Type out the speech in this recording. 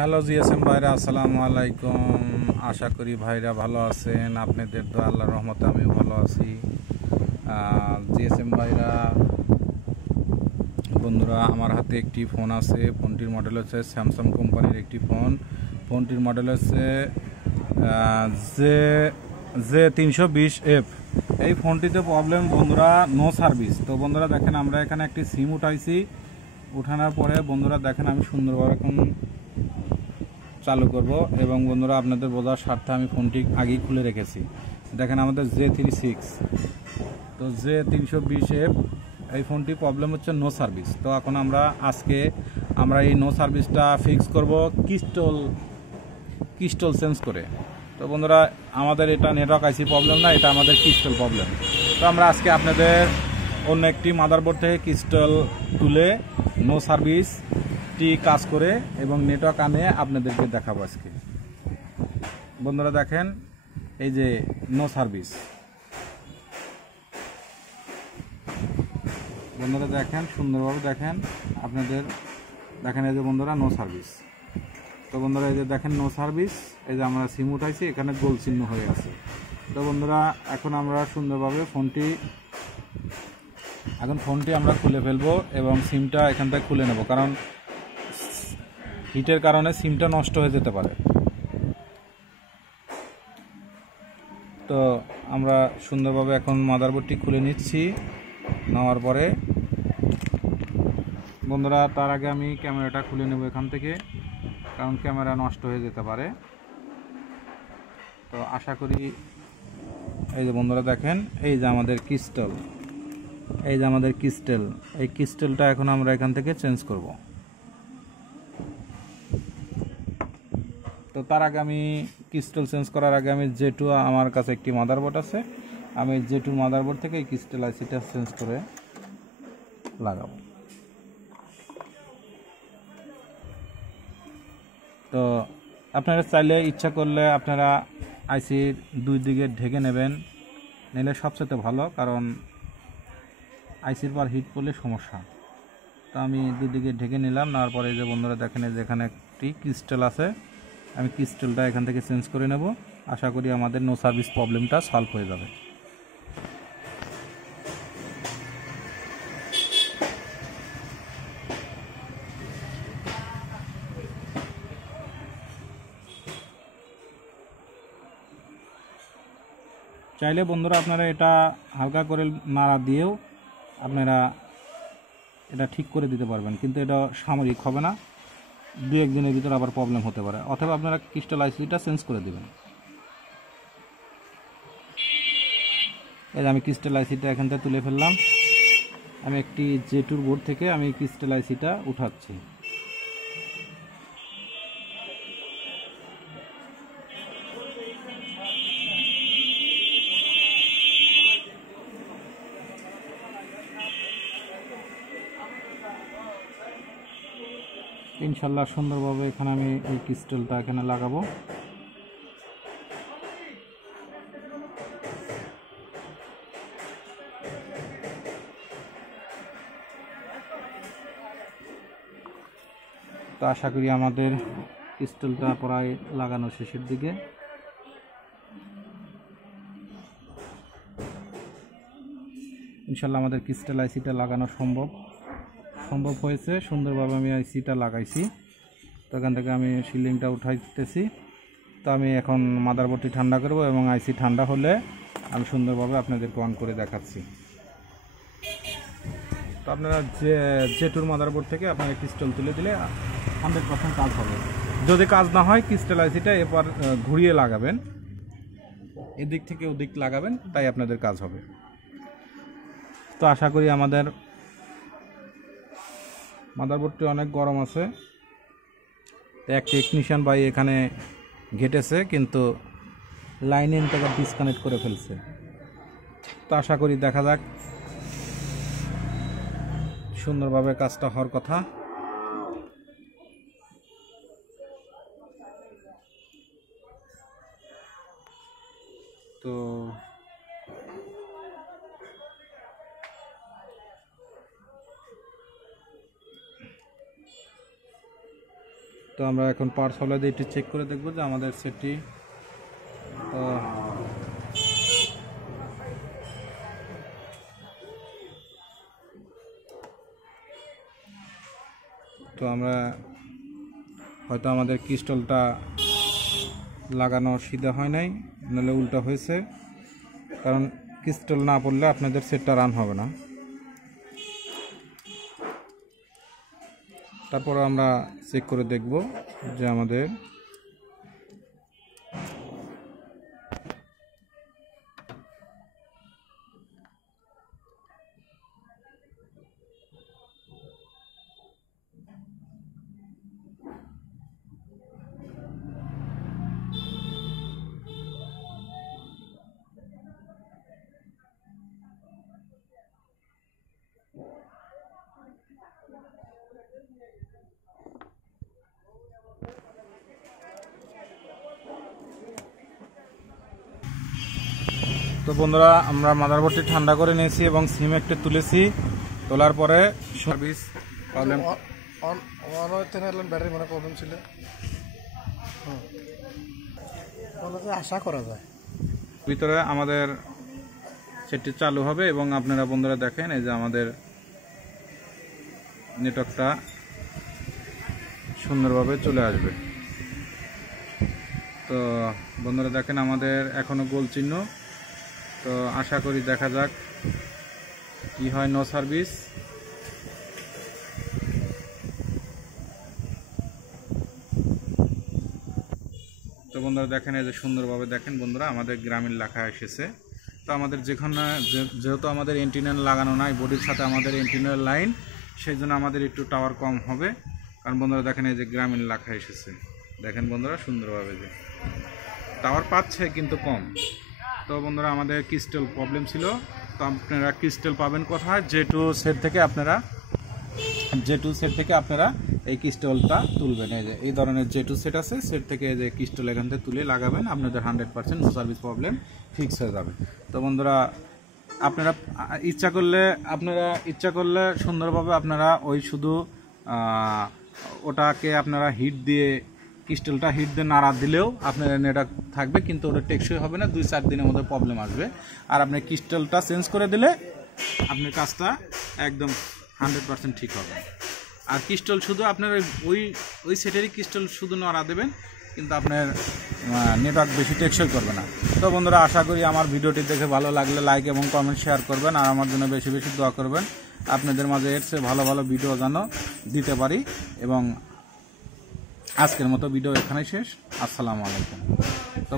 Hello GSM ভাইরা, আসসালামু আলাইকুম। আশা করি ভাইরা ভালো আছেন। আপনাদের দোয়া আল্লাহর রহমতে আমিও ভালো আছি। জিএসএম ভাইরা, বন্ধুরা, আমার হাতে একটি ফোন আছে। ফোনটির মডেল হচ্ছে স্যামসাং কোম্পানির একটি ফোন। ফোনটির মডেল হচ্ছে জে জে 320F। এই ফোনটিতে প্রবলেম বন্ধুরা, নো সার্ভিস। তো বন্ধুরা দেখেন, আমরা এখানে একটি সিম উঠাইছি। উঠানোর পরে বন্ধুরা দেখেন, আমি সুন্দরভাবে এখন চালু করব এবং বন্ধুরা আপনাদের বোঝার স্বার্থে আমি ফোনটি আগেই খুলে রেখেছি। দেখেন আমাদের J36, তো J320F এই ফোনটি প্রবলেম হচ্ছে নো সার্ভিস। তো এখন আজকে আমরা এই নো সার্ভিসটা ফিক্স করব ক্রিস্টাল চেঞ্জ করে। তো বন্ধুরা, আমাদের এটা নেটওয়ার্ক আইসি প্রবলেম না, এটা আমাদের ক্রিস্টাল প্রবলেম। তো আমরা আজকে আপনাদের অন্য একটি মাদারবোর্ড থেকে ক্রিস্টাল তুলে নো সার্ভিস কাজ করে এবং নেটওয়ার্ক আনে আপনাদেরকে দেখাবো আজকে। বন্ধুরা দেখেন, এই যে নো সার্ভিস, বন্ধুরা দেখেন সুন্দরভাবে দেখেন, আপনাদের দেখেন এই যে বন্ধুরা নো সার্ভিস। তো বন্ধুরা এই যে দেখেন নো সার্ভিস, এই যে আমরা সিম উঠাইছি, এখানে গোল চিহ্ন হয়ে আছে। তো বন্ধুরা এখন আমরা সুন্দরভাবে ফোনটি আমরা খুলে ফেলবো এবং সিমটা এখান থেকে খুলে নেব, কারণ হিটের কারণে সিমটা নষ্ট হয়ে যেতে পারে। তো আমরা সুন্দরভাবে এখন মাদারবোর্ডটি খুলে নিচ্ছি। নেওয়ার পরে বন্ধুরা, তার আগে আমি ক্যামেরাটা খুলে নেব এখান থেকে, কারণ ক্যামেরা নষ্ট হয়ে যেতে পারে। তো আশা করি, এই যে বন্ধুরা দেখেন, এই যে আমাদের ক্রিস্টাল, এই ক্রিস্টালটা এখন আমরা এখান থেকে চেঞ্জ করব। তো তার আগে আমি ক্রিস্টাল চেঞ্জ করার আগে আমি J2, আমার কাছে একটি মাদারবোর্ড আছে, আমি J2 মাদারবোর্ড থেকে এই ক্রিস্টাল আইসিটা চেঞ্জ করে লাগাবো। তো আপনারা চাইলে, ইচ্ছা করলে আপনারা আইসির দুই দিকে ঢেকে নেবেন, নিলে সবচেয়ে ভালো, কারণ আইসির পর হিট পড়লে সমস্যা। তো আমি দুই দিকে ঢেকে নিলাম। নেওয়ার পরে যে বন্ধুরা দেখেন, যেখানে একটি ক্রিস্টাল আছে, আমি ক্রিস্টালটা এখান থেকে চেঞ্জ করে নেব। আশা করি আমাদের নো সার্ভিস প্রবলেমটা সলভ হয়ে যাবে। চাইলে বন্ধুরা আপনারা এটা হালকা করে নাড়া দিয়েও আপনারা এটা ঠিক করে দিতে পারবেন, কিন্তু এটা সাময়িক হবে না, দু একদিনের ভিতরে আবার প্রবলেম হতে পারে। অথবা আপনারা ক্রিস্টাল আইসিটা চেঞ্জ করে দেবেন। এই যে আমি ক্রিস্টাল আইসিটা এখান থেকে তুলে ফেললাম। আমি একটি J2 বোর্ড থেকে আমি ক্রিস্টাল আইসিটা উঠাচ্ছি। ইনশাল্লাহ সুন্দরভাবে এখানে আমি এই ক্রিস্টালটা এখানে লাগাবো। তো আশা করি আমাদের ক্রিস্টালটা প্রায় লাগানো শেষের দিকে। ইনশাল্লাহ আমাদের ক্রিস্টাল আইসিটা লাগানো সম্ভব হয়েছে। সুন্দরভাবে আমি আইসিটা লাগাইছি। তো এখান থেকে আমি সিলিংটা উঠাইতেছি। তো আমি এখন মাদারবোর্ডটি ঠান্ডা করব এবং আইসি ঠান্ডা হলে আমি সুন্দরভাবে আপনাদেরকে অন করে দেখাচ্ছি। তো আপনারা J2 মাদারবোর্ড থেকে আপনারা ক্রিস্টাল তুলে দিলে 100% কাজ হবে। যদি কাজ না হয়, ক্রিস্টাল আইসিটা এবার ঘুরিয়ে লাগাবেন, এদিক থেকে ওদিক লাগাবেন, তাই আপনাদের কাজ হবে। তো আশা করি আমাদের মাদারবোর্ডটি অনেক গরম আছে। এক টেকনিশিয়ান ভাই এখানে ঘেটেছে, কিন্তু লাইন থেকে ডিসকানেক্ট করে ফেলছে। তো আশা করি দেখা যাক, সুন্দরভাবে কাজটা হওয়ার কথা। তো তো আমরা এখন পাওয়ার সাপ্লাই দিয়ে একটু চেক করে দেখব যে আমাদের সেটটি তো আমরা হয়তো আমাদের ক্রিস্টালটা লাগানো সিধা হয় নাই, নাহলে উল্টা হয়েছে, কারণ ক্রিস্টাল না পড়লে আপনাদের সেটটা রান হবে না। তারপর আমরা চেক করে দেখব যে আমাদের তো বন্ধুরা আমরা মাদারবোর্ডটি ঠান্ডা করে নিয়েছি এবং সিম একটা তুলেছি। তোলার পরে সার্ভিস প্রবলেম ব্যাটারি মানে প্রবলেম ছিল, আশা করা যায় ভিতরে আমাদের সেটটি চালু হবে এবং আপনারা বন্ধুরা দেখেন এই যে আমাদের নেটওয়ার্কটা সুন্দরভাবে চলে আসবে। তো বন্ধুরা দেখেন আমাদের এখনো গোল চিহ্ন, তো আশা করি দেখা যাক কি হয়। No service. তো বন্ধুরা দেখেন এই যে সুন্দরভাবে দেখেন বন্ধুরা আমাদের গ্রামীণ লেখা এসেছে। তো আমাদের যেখানে যেহেতু আমাদের এন্টিনার লাগানো নাই বডির সাথে আমাদের এন্টিনার লাইন, সেই জন্য আমাদের একটু টাওয়ার কম হবে, কারণ বন্ধুরা দেখেন এই যে গ্রামীণ লেখা এসেছে। দেখেন বন্ধুরা সুন্দরভাবে যে টাওয়ার পাচ্ছে কিন্তু কম। তো বন্ধুরা আমাদের ক্রিস্টাল প্রবলেম ছিল। তো আপনারা ক্রিস্টাল পাবেন কোথায়? জে2 সেট থেকে আপনারা এই ক্রিস্টালটা তুলবেন। এই যে এই ধরনের জে2 সেট আছে, সেট থেকে এই যে ক্রিস্টাল এখান থেকে তুলে লাগাবেন, আপনাদের 100% নো সার্ভিস প্রবলেম ফিক্স হয়ে যাবে। তো বন্ধুরা আপনারা ইচ্ছা করলে সুন্দরভাবে আপনারা ওই শুধু ওটাকে আপনারা হিট দিয়ে ক্রিস্টালটা হিট দিয়ে নাড়া দিলেও আপনার নেটওয়ার্ক থাকবে, কিন্তু ওটা টেকসই হবে না, 2-4 দিনের মধ্যে প্রবলেম আসবে। আর আপনি ক্রিস্টালটা চেঞ্জ করে দিলে আপনার কাজটা একদম 100% ঠিক হবে। আর ক্রিস্টাল শুধু আপনার ওই সেটেরই ক্রিস্টাল শুধু নাড়া দেবেন, কিন্তু আপনার নেটওয়ার্ক বেশি টেকসই করবে না। তো বন্ধুরা আশা করি আমার ভিডিওটি দেখে ভালো লাগলে লাইক এবং কমেন্ট শেয়ার করবেন, আর আমার জন্য বেশি বেশি দোয়া করবেন। আপনাদের মাঝে এর চেয়ে ভালো ভালো ভিডিও যেন দিতে পারি। এবং আজকের মতো ভিডিও এখানেই শেষ। আসসালামু আলাইকুম। তো